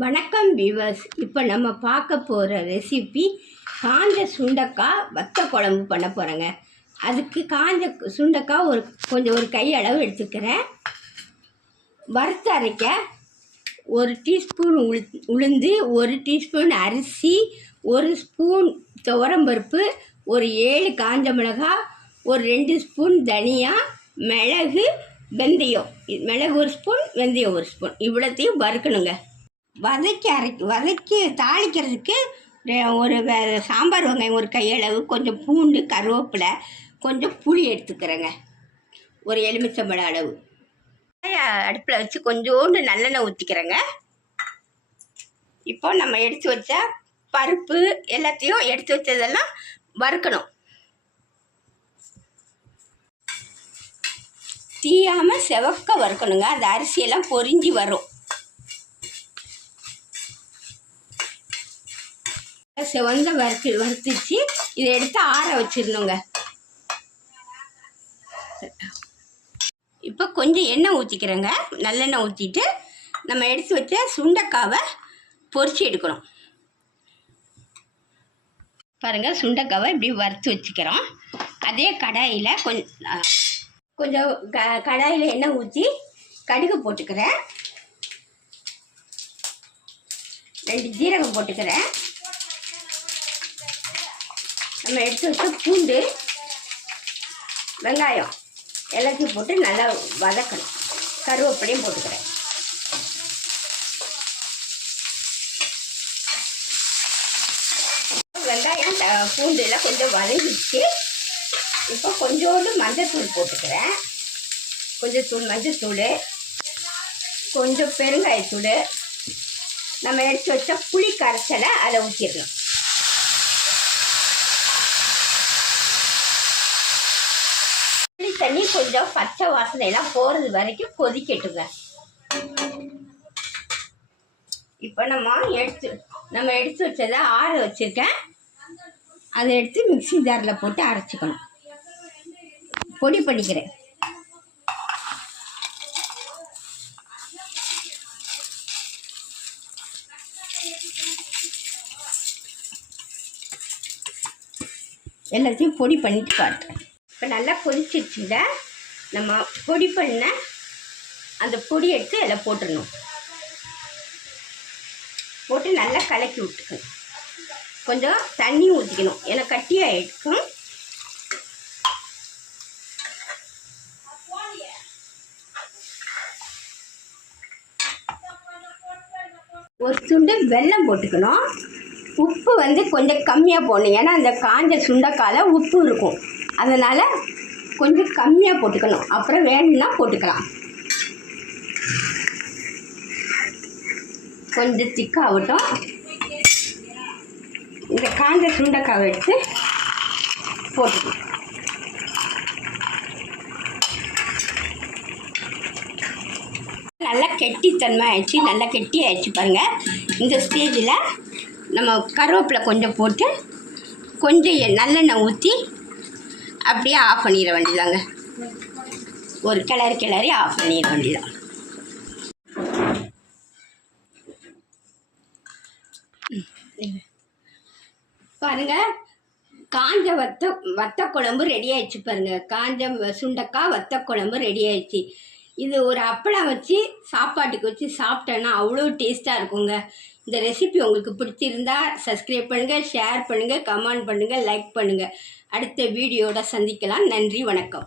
வணக்கம் வியூவர்ஸ். இப்போ நம்ம பார்க்க போகிற ரெசிபி காஞ்ச சுண்டக்காய் வத்த குழம்பு பண்ண போகிறேங்க. அதுக்கு காஞ்ச சுண்டக்காய் ஒரு கை அளவு எடுத்துக்கிறேன். வறுத்து அரைக்க 1 டீஸ்பூன் உளுந்து, 1 டீஸ்பூன் அரிசி, 1 ஸ்பூன் துவரம்பருப்பு, ஒரு 7 காஞ்ச மிளகாய், ஒரு 2 ஸ்பூன் தனியா, மிளகு, வெந்தயம். மிளகு 1 ஸ்பூன், வெந்தயம் 1 ஸ்பூன். இவ்வளோத்தையும் வறுக்கணுங்க. வதக்கி தாளிக்கிறதுக்கு ஒரு சாம்பார் வெங்காயம் ஒரு கையளவு, கொஞ்சம் பூண்டு, கருவேப்பிலை, கொஞ்சம் புளி எடுத்துக்கிறேங்க. ஒரு எலுமிச்சம்பழம் அளவு. அடுப்பில் வச்சு கொஞ்சோண்டு நல்லெண்ணெய் ஊற்றிக்கிறேங்க. இப்போ நம்ம எடுத்து வச்ச பருப்பு எல்லாத்தையும் எடுத்து வச்சதெல்லாம் வறுக்கணும். தீயாமல் செவக்க வறுக்கணுங்க. அந்த அரிசியெல்லாம் பொரிஞ்சு வரும். செவந்த வறுத்துச்சு. இதை எடுத்து ஆற வச்சிடணுங்க. இப்போ கொஞ்சம் எண்ணெய் ஊற்றிக்கிறேங்க. நல்லெண்ணெய் ஊற்றிட்டு நம்ம எடுத்து வச்ச சுண்டைக்காவை பொரிச்சு எடுக்கணும். பாருங்கள், சுண்டைக்காவை இப்படி வறுத்து வச்சுக்கிறோம். அதே கடாயில் கொஞ்சம் கடாயில் எண்ணெய் ஊற்றி கடுகு போட்டுக்கிறேன். 2 ஜீரகம் போட்டுக்கிறேன். நம்ம எடுத்து வச்ச பூண்டு, வெங்காயம் எல்லாத்தையும் போட்டு நல்லா வதக்கணும். கருவேப்பிலையும் போட்டுக்கிறேன். வெங்காயம் பூண்டு எல்லாம் கொஞ்சம் வதங்கிச்சு. இப்போ கொஞ்சோண்டு மஞ்சத்தூள் போட்டுக்கிறேன். கொஞ்சம் மஞ்சத்தூள், கொஞ்சம் பெருங்காயத்தூள், நம்ம எடுத்து வச்ச புளி கரைச்சலை அதை ஊற்றிடணும். தண்ணி கொஞ்சம் பச்சை வாசனையெல்லாம் போகிறது வரைக்கும் கொதிக்கட்டுங்க. இப்போ நம்ம எடுத்து வச்சதை ஆற வச்சுருக்கேன். அதை எடுத்து மிக்ஸி ஜாரில் போட்டு அரைச்சிக்கணும். பொடி பண்ணிக்கிறேன். எல்லாத்தையும் பொடி பண்ணிட்டு காட்டுறேன். இப்போ நல்லா கொதிச்சிருச்சுங்க. நம்ம பொடி பண்ண அந்த பொடி எடுத்து எல்லாம் போட்டுடணும். போட்டு நல்லா கலக்கி விட்டுக்கணும். கொஞ்சம் தண்ணி ஊற்றிக்கணும், ஏன்னா கட்டியாக எடுக்கும். ஒரு துண்டு வெல்லம் போட்டுக்கணும். உப்பு கொஞ்சம் கம்மியாக போடணும், ஏன்னா அந்த காஞ்ச சுண்டைக்கால உப்பு இருக்கும். அதனால் கொஞ்சம் கம்மியாக போட்டுக்கணும். அப்புறம் வேணும்னா போட்டுக்கலாம். கொஞ்சம் திக்காகட்டும். இந்த காஞ்ச சுண்டைக்காவை எடுத்து போட்டுக்கணும். நல்லா கெட்டித்தன்மை ஆயிடுச்சு, நல்லா கெட்டி ஆயிடுச்சு பாருங்கள். இந்த ஸ்டேஜில் நம்ம கருவேப்பிலை கொஞ்சம் போட்டு கொஞ்சம் நல்லெண்ணெய் ஊற்றி அப்படியே ஆஃப் பண்ணிட வேண்டியதாங்க. ஒரு கிளறி ஆஃப் பண்ணிட வேண்டியதான். பாருங்கள், காஞ்ச வத்த குழம்பு ரெடி ஆயிடுச்சு பாருங்கள். காஞ்ச சுண்டைக்காய் வத்த குழம்பு ரெடி ஆயிடுச்சு. இது ஒரு அப்பளம் வச்சு சாப்பாட்டுக்கு வச்சு சாப்பிட்டோன்னா அவ்வளோ டேஸ்ட்டாக இருக்குங்க. இந்த ரெசிபி உங்களுக்கு பிடிச்சிருந்தா சப்ஸ்கிரைப் பண்ணுங்கள், ஷேர் பண்ணுங்கள், கமெண்ட் பண்ணுங்கள், லைக் பண்ணுங்கள். அடுத்த வீடியோட சந்திக்கலாம். நன்றி, வணக்கம்.